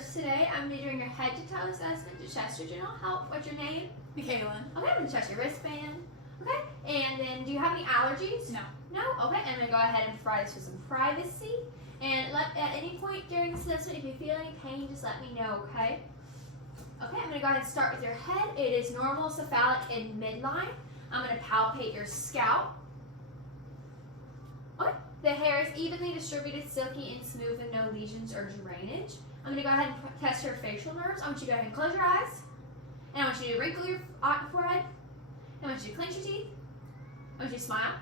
first today. I'm going to be doing your head to toe assessment to test your general health. What's your name? Michaela. Okay, I'm going to test your wristband. Okay, and then do you have any allergies? No. No? Okay, I'm going to go ahead and provide us with some privacy. And at any point during the assessment, if you feel any pain, just let me know, okay? Okay, I'm going to go ahead and start with your head. It is normal, cephalic, and midline. I'm going to palpate your scalp. Okay, the hair is evenly distributed, silky, and smooth, and no lesions or drainage. I'm going to go ahead and test your facial nerves. I want you to go ahead and close your eyes. And I want you to wrinkle your forehead. I want you to clench your teeth. I want you to smile.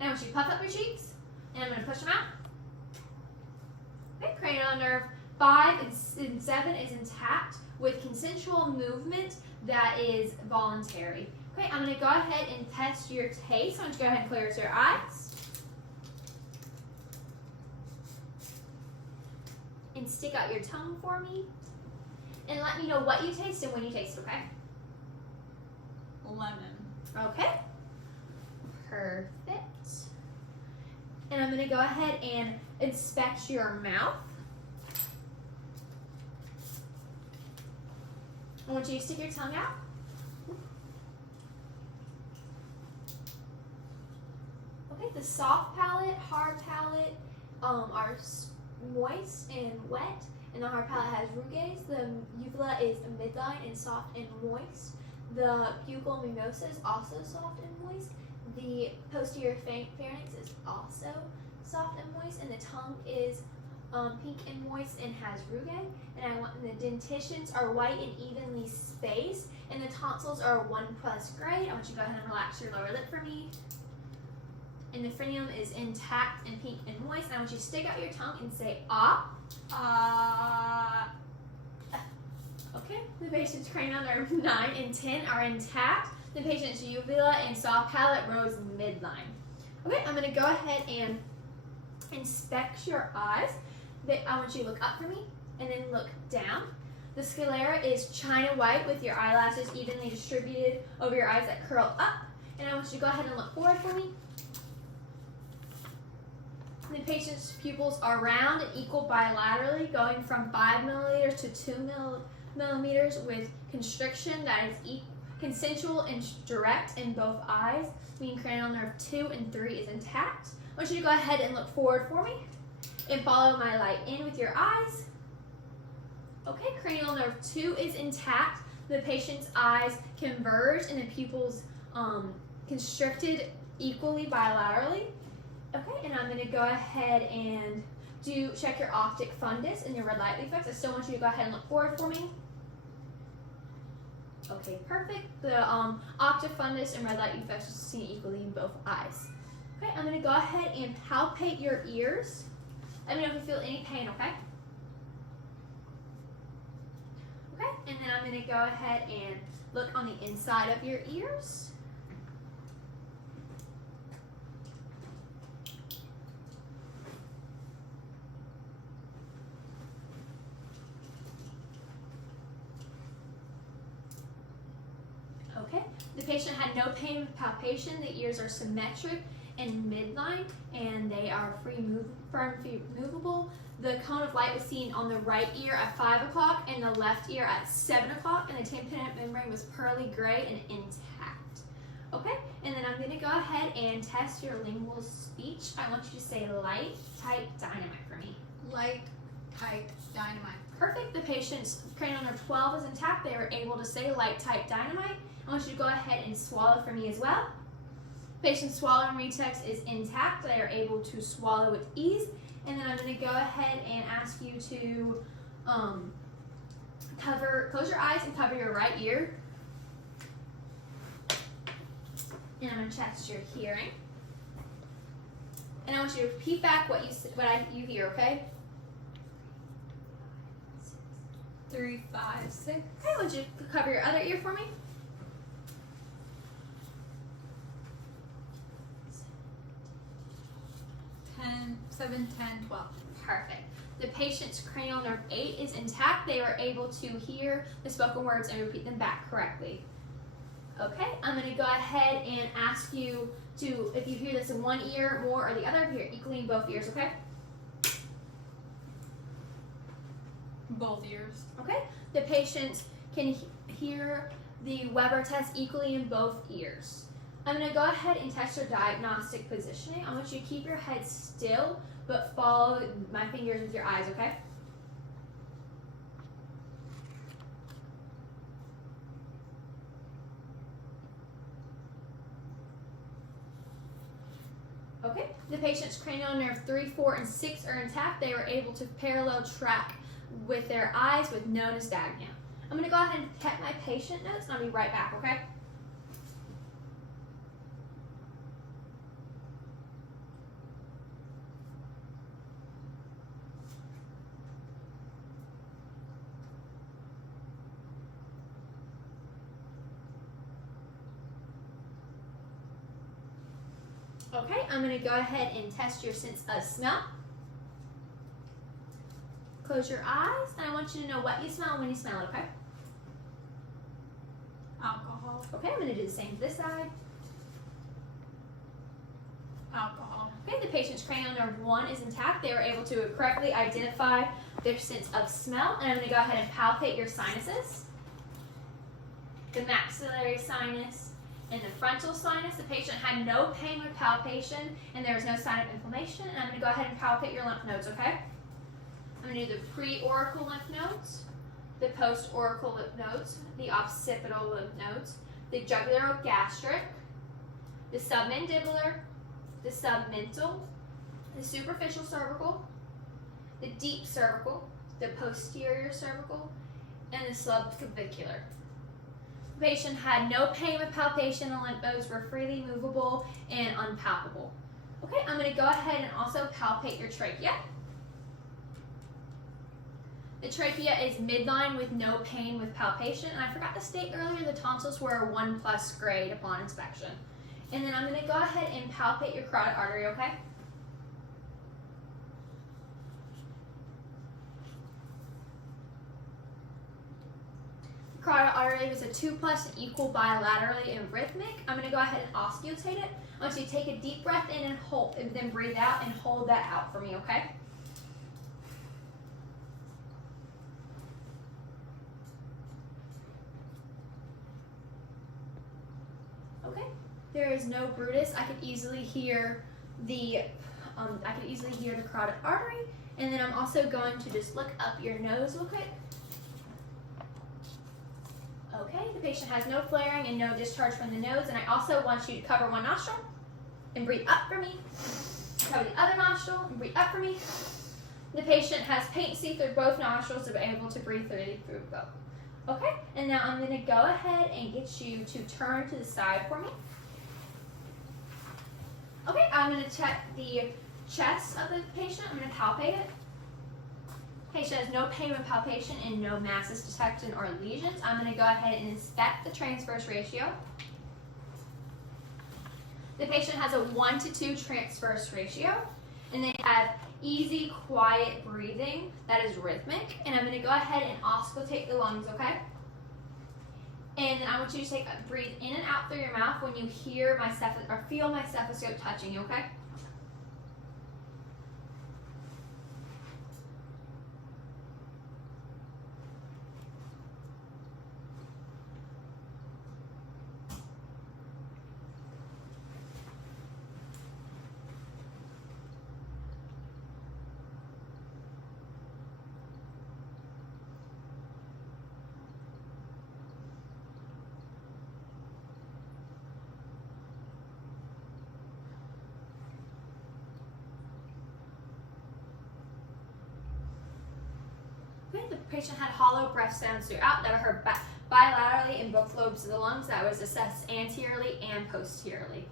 And I want you to puff up your cheeks. And I'm going to push them out. Okay, cranial nerve 5 and 7 is intact with consensual movement that is voluntary. Okay, I'm going to go ahead and test your taste. I want you to go ahead and close your eyes. And stick out your tongue for me. And let me know what you taste and when you taste, okay? Lemon. Okay. Perfect. And I'm going to go ahead and inspect your mouth. I want you to stick your tongue out. Okay, the soft palate, hard palate are moist and wet, and the hard palate has rugae. The uvula is midline and soft and moist. The buccal mucosa is also soft and moist. The posterior pharynx is also soft and moist, and the tongue is pink and moist and has rugae. And the dentitions are white and evenly spaced, and the tonsils are 1+ grade. I want you to go ahead and relax your lower lip for me. And the frenulum is intact and pink and moist. And I want you to stick out your tongue and say ah. Okay, the patient's cranial nerve 9 and 10 are intact. The patient's uvula and soft palate rose midline. Okay, I'm going to go ahead and inspect your eyes. I want you to look up for me and then look down. The sclera is china white with your eyelashes evenly distributed over your eyes that curl up. And I want you to go ahead and look forward for me. The patient's pupils are round and equal bilaterally, going from 5 milliliters to 2 millimeters with constriction that is consensual and direct in both eyes, meaning cranial nerve 2 and 3 is intact. I want you to go ahead and look forward for me and follow my light in with your eyes. Okay, cranial nerve 2 is intact. The patient's eyes converge and the pupils constricted equally bilaterally. Okay, and I'm going to go ahead and check your optic fundus and your red light reflex. I still want you to go ahead and look forward for me. Okay, perfect. The optic fundus and red light reflex are seen equally in both eyes. Okay, I'm going to go ahead and palpate your ears. Let me know if you feel any pain, okay? Okay, and then I'm going to go ahead and look on the inside of your ears. Okay, the patient had no pain with palpation. The ears are symmetric and midline, and they are firm movable. The cone of light was seen on the right ear at 5 o'clock and the left ear at 7 o'clock, and the tympanic membrane was pearly gray and intact. Okay, and then I'm going to go ahead and test your lingual speech. I want you to say light, tight, dynamite for me. Light, tight, dynamite. Perfect. The patient's cranial nerve 12 is intact. They were able to say light, tight, dynamite. I want you to go ahead and swallow for me as well. Patient's swallowing reflex is intact. They are able to swallow with ease. And then I'm going to go ahead and ask you to close your eyes and cover your right ear. And I'm going to test your hearing. And I want you to repeat back what you hear, okay? 3, 5, 6. Okay, I want you to cover your other ear for me. 7, 10, 12. Perfect. The patient's cranial nerve 8 is intact. They were able to hear the spoken words and repeat them back correctly. Okay, I'm going to go ahead and ask you to, if you hear this in one ear more or the other, hear equally in both ears, okay? Both ears. Okay, the patient can hear the Weber test equally in both ears. I'm going to go ahead and test your diagnostic positioning. I want you to keep your head still, but follow my fingers with your eyes, okay? Okay, the patient's cranial nerve 3, 4, and 6 are intact. They were able to parallel track with their eyes with no nystagmus. I'm going to go ahead and check my patient notes, and I'll be right back, okay? Okay, I'm going to go ahead and test your sense of smell. Close your eyes, and I want you to know what you smell and when you smell it, okay? Alcohol. Okay, I'm going to do the same to this side. Alcohol. Okay, the patient's cranial nerve 1 is intact. They were able to correctly identify their sense of smell, and I'm going to go ahead and palpate your sinuses. The maxillary sinus and the frontal sinus. The patient had no pain with palpation, and there was no sign of inflammation, and I'm going to go ahead and palpate your lymph nodes, okay? I'm going to do the pre-auricle lymph nodes, the post-auricle lymph nodes, the occipital lymph nodes, the jugular-gastric, the submandibular, the submental, the superficial cervical, the deep cervical, the posterior cervical, and the subclavicular. The patient had no pain with palpation. The lymph nodes were freely movable and unpalpable. Okay, I'm going to go ahead and also palpate your trachea. The trachea is midline with no pain with palpation. And I forgot to state earlier, the tonsils were a 1+ grade upon inspection. And then I'm going to go ahead and palpate your carotid artery, okay? The carotid artery was a 2+ and equal bilaterally and rhythmic. I'm going to go ahead and auscultate it. I want you to take a deep breath in and hold, and then breathe out and hold that out for me, okay? Okay. There is no Brutus. I could easily hear the carotid artery, and then I'm also going to just look up your nose real quick. Okay, the patient has no flaring and no discharge from the nose, and I also want you to cover one nostril and breathe up for me. Cover the other nostril and breathe up for me. The patient has patency through both nostrils to be able to breathe freely through both. Okay, and now I'm going to go ahead and get you to turn to the side for me. Okay, I'm going to check the chest of the patient. I'm going to palpate it. Patient has no pain with palpation and no masses detected or lesions. I'm going to go ahead and inspect the transverse ratio. The patient has a 1-to-2 transverse ratio, and they have easy, quiet breathing that is rhythmic. And I'm going to go ahead and auscultate the lungs, okay? And then I want you to breathe in and out through your mouth when you hear my feel my stethoscope touching you, okay? The patient had hollow breath sounds throughout that were heard bilaterally in both lobes of the lungs. That was assessed anteriorly and posteriorly.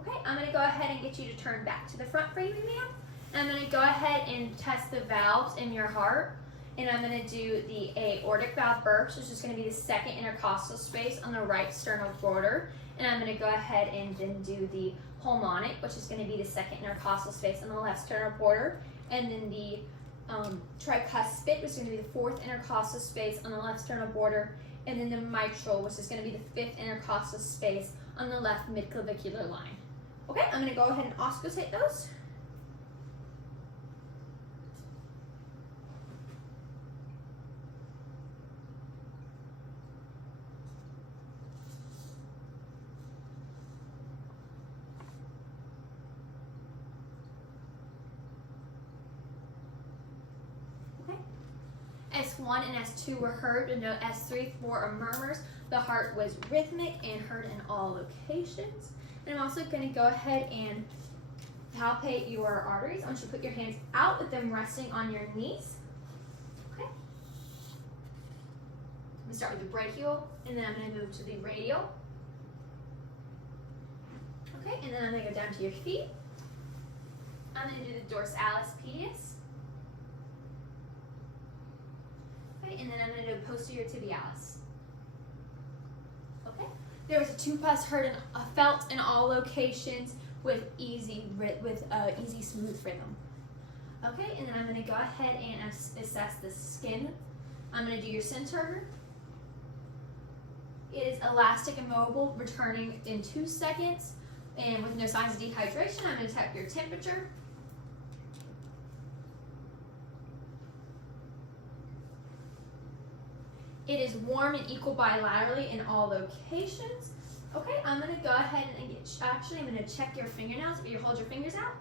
Okay, I'm going to go ahead and get you to turn back to the front for you, ma'am. I'm going to go ahead and test the valves in your heart. And I'm going to do the aortic valve burst, which is going to be the second intercostal space on the right sternal border. And I'm going to go ahead and then do the pulmonic, which is going to be the second intercostal space on the left sternal border. And then the tricuspid, which is going to be the fourth intercostal space on the left sternal border, and then the mitral, which is going to be the fifth intercostal space on the left midclavicular line. Okay, I'm going to go ahead and auscultate those. S1 and S2 were heard, but no S3, 4 or murmurs. The heart was rhythmic and heard in all locations. And I'm also going to go ahead and palpate your arteries. I want you to put your hands out with them resting on your knees. Okay. I'm going to start with the brachial, and then I'm going to move to the radial. Okay, and then I'm going to go down to your feet. I'm going to do the dorsalis pedis. Okay, and then I'm going to do posterior tibialis. Okay. There was a 2 pulse heard and felt in all locations with easy smooth rhythm. Okay, and then I'm going to go ahead and assess the skin. I'm going to do your center. It is elastic and mobile, returning in 2 seconds, and with no signs of dehydration. I'm going to check your temperature. It is warm and equal bilaterally in all locations. Okay, I'm going to go ahead and I'm going to check your fingernails. If you hold your fingers out,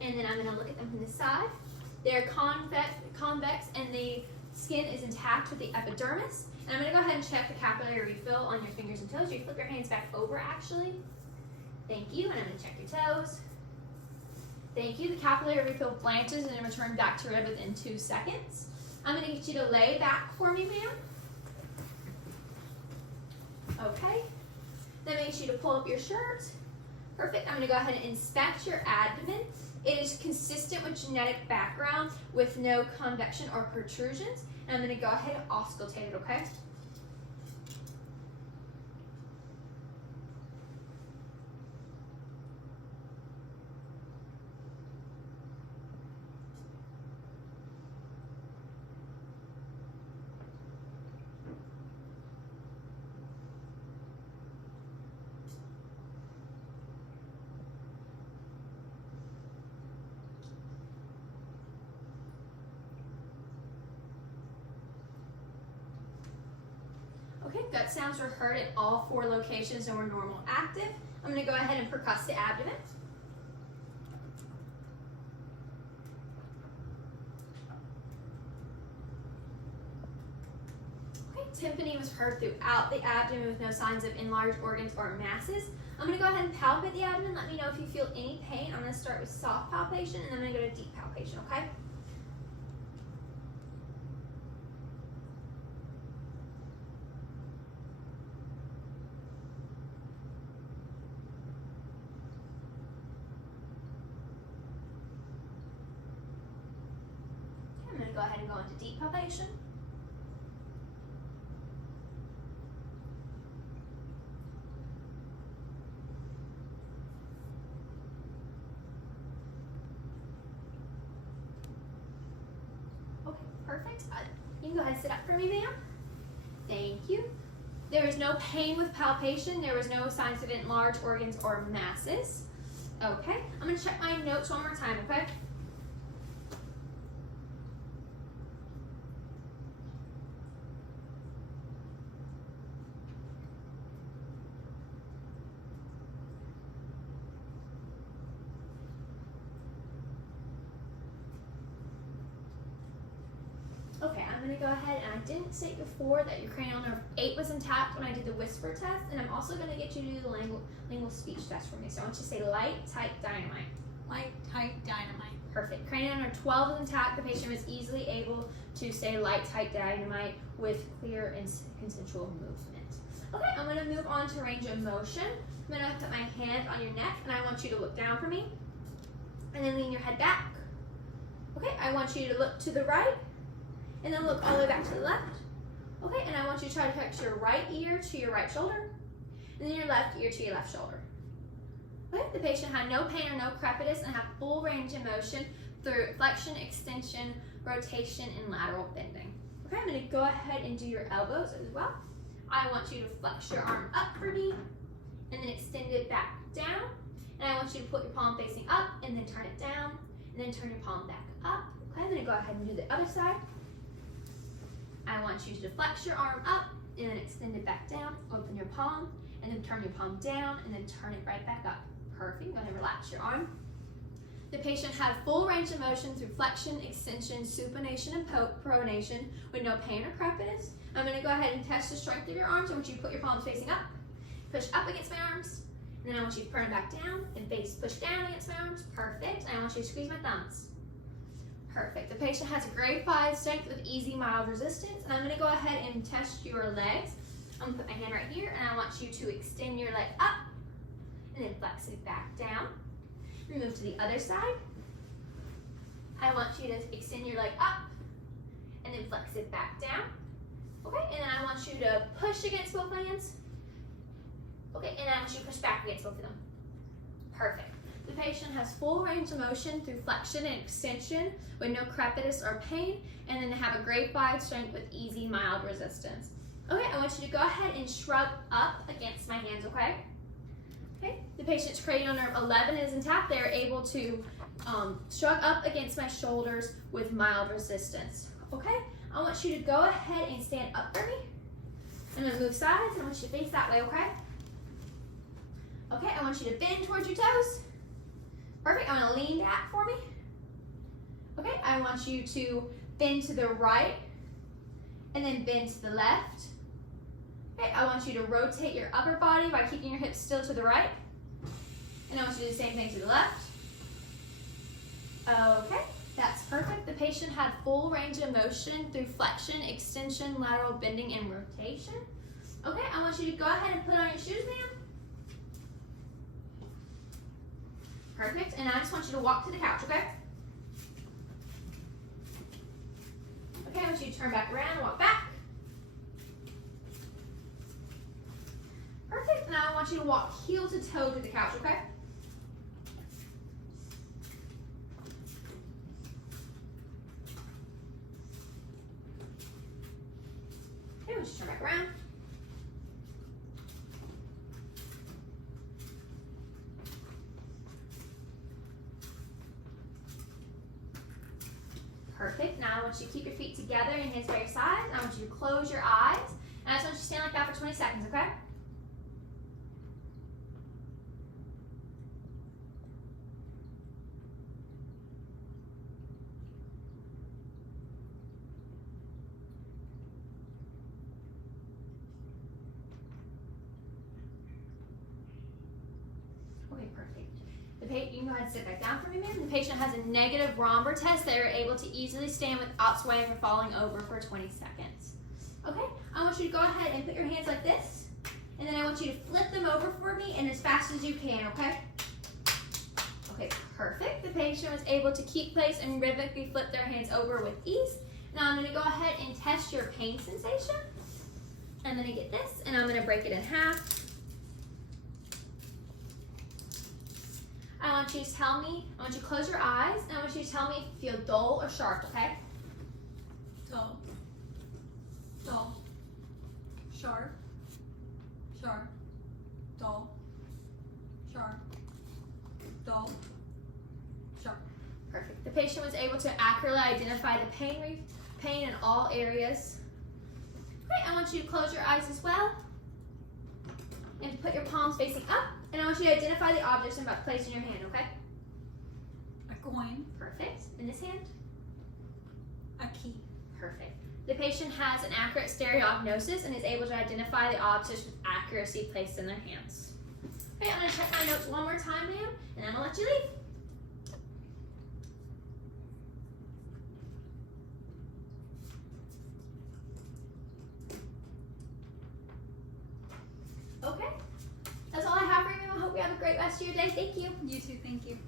and then I'm going to look at them from the side. They're convex, and the skin is intact with the epidermis. And I'm going to go ahead and check the capillary refill on your fingers and toes. You flip your hands back over, actually. Thank you. And I'm going to check your toes. Thank you. The capillary refill blanches and then return back to red within 2 seconds. I'm going to get you to lay back for me, ma'am. Okay. That makes you to pull up your shirt. Perfect. I'm going to go ahead and inspect your abdomen. It is consistent with genetic background with no convection or protrusions. And I'm going to go ahead and auscultate it, okay? Okay, gut sounds were heard at all 4 locations and were normal active. I'm going to go ahead and percuss the abdomen. Okay, tympany was heard throughout the abdomen with no signs of enlarged organs or masses. I'm going to go ahead and palpate the abdomen. Let me know if you feel any pain. I'm going to start with soft palpation, and then I'm going to go to deep palpation, okay? I'm going to go ahead and go into deep palpation. Okay, perfect. You can go ahead and sit up for me, ma'am. Thank you. There is no pain with palpation. There was no signs of enlarged organs or masses. Okay, I'm going to check my notes one more time, okay? Okay, I'm going to go ahead, and I didn't say before that your cranial nerve 8 was intact when I did the whisper test, and I'm also going to get you to do the lingual speech test for me. So I want you to say light, tight, dynamite. Light, tight, dynamite. Perfect. Cranial nerve 12 was intact. The patient was easily able to say light, tight, dynamite with clear and consensual movement. Okay, I'm going to move on to range of motion. I'm going to put my hand on your neck, and I want you to look down for me, and then lean your head back. Okay, I want you to look to the right, and then look all the way back to the left. Okay, and I want you to try to touch your right ear to your right shoulder, and then your left ear to your left shoulder. Okay, the patient had no pain or no crepitus and had full range of motion through flexion, extension, rotation, and lateral bending. Okay, I'm going to go ahead and do your elbows as well. I want you to flex your arm up for me, and then extend it back down. And I want you to put your palm facing up, and then turn it down, and then turn your palm back up. Okay, I'm going to go ahead and do the other side. I want you to flex your arm up, and then extend it back down, open your palm, and then turn your palm down, and then turn it right back up. Perfect. Go ahead and relax your arm. The patient had full range of motion through flexion, extension, supination, and pronation with no pain or crepitus. I'm going to go ahead and test the strength of your arms. I want you to put your palms facing up, push up against my arms, and then I want you to turn back down and push down against my arms. Perfect. And I want you to squeeze my thumbs. Perfect. The patient has a grade 5 strength with easy, mild resistance. And I'm going to go ahead and test your legs. I'm going to put my hand right here, and I want you to extend your leg up and then flex it back down. Move to the other side. I want you to extend your leg up and then flex it back down. Okay, and then I want you to push against both hands. Okay, and I want you to push back against both of them. Perfect. The patient has full range of motion through flexion and extension with no crepitus or pain, and then they have a grade 5 strength with easy, mild resistance. Okay, I want you to go ahead and shrug up against my hands, okay? Okay, the patient's cranial nerve 11 is intact. They're able to shrug up against my shoulders with mild resistance. Okay, I want you to go ahead and stand up for me. I'm going to move sides, and I want you to face that way, okay? Okay, I want you to bend towards your toes. Perfect, I'm going to lean back for me. Okay, I want you to bend to the right and then bend to the left. Okay, I want you to rotate your upper body by keeping your hips still to the right. And I want you to do the same thing to the left. Okay, that's perfect. The patient had full range of motion through flexion, extension, lateral bending, and rotation. Okay, I want you to go ahead and put on your shoes, ma'am. Perfect, and I just want you to walk to the couch, okay? Okay, I want you to turn back around and walk back. Perfect, now I want you to walk heel to toe to the couch, okay? Okay, we'll just turn back around. Perfect, now I want you to keep your feet together and your hands by your side. I want you to close your eyes. And I just want you to stand like that for 20 seconds, okay? Okay, perfect. You can go ahead and sit back down for me, ma'am. The patient has a negative Romber test. They are able to easily stand without swaying or falling over for 20 seconds. Okay, I want you to go ahead and put your hands like this, and then I want you to flip them over for me and as fast as you can, okay? Okay, perfect. The patient was able to keep place and rhythmically flip their hands over with ease. Now I'm going to go ahead and test your pain sensation. I'm going to get this, and I'm going to break it in half. I want you to tell me, I want you to close your eyes, and I want you to tell me if you feel dull or sharp, okay? Dull. Dull. Sharp. Sharp. Dull. Sharp. Dull. Sharp. Perfect. The patient was able to accurately identify the pain in all areas. Great, I want you to close your eyes as well, and put your palms facing up. And I want you to identify the objects I'm about to place in your hand, okay? A coin. Perfect. In this hand? A key. Perfect. The patient has an accurate stereognosis and is able to identify the objects with accuracy placed in their hands. Okay, I'm going to check my notes one more time, ma'am, and then I'll let you leave. Okay. That's all I have for you, ma'am. I hope you have a great rest of your day. Thank you. You too, thank you.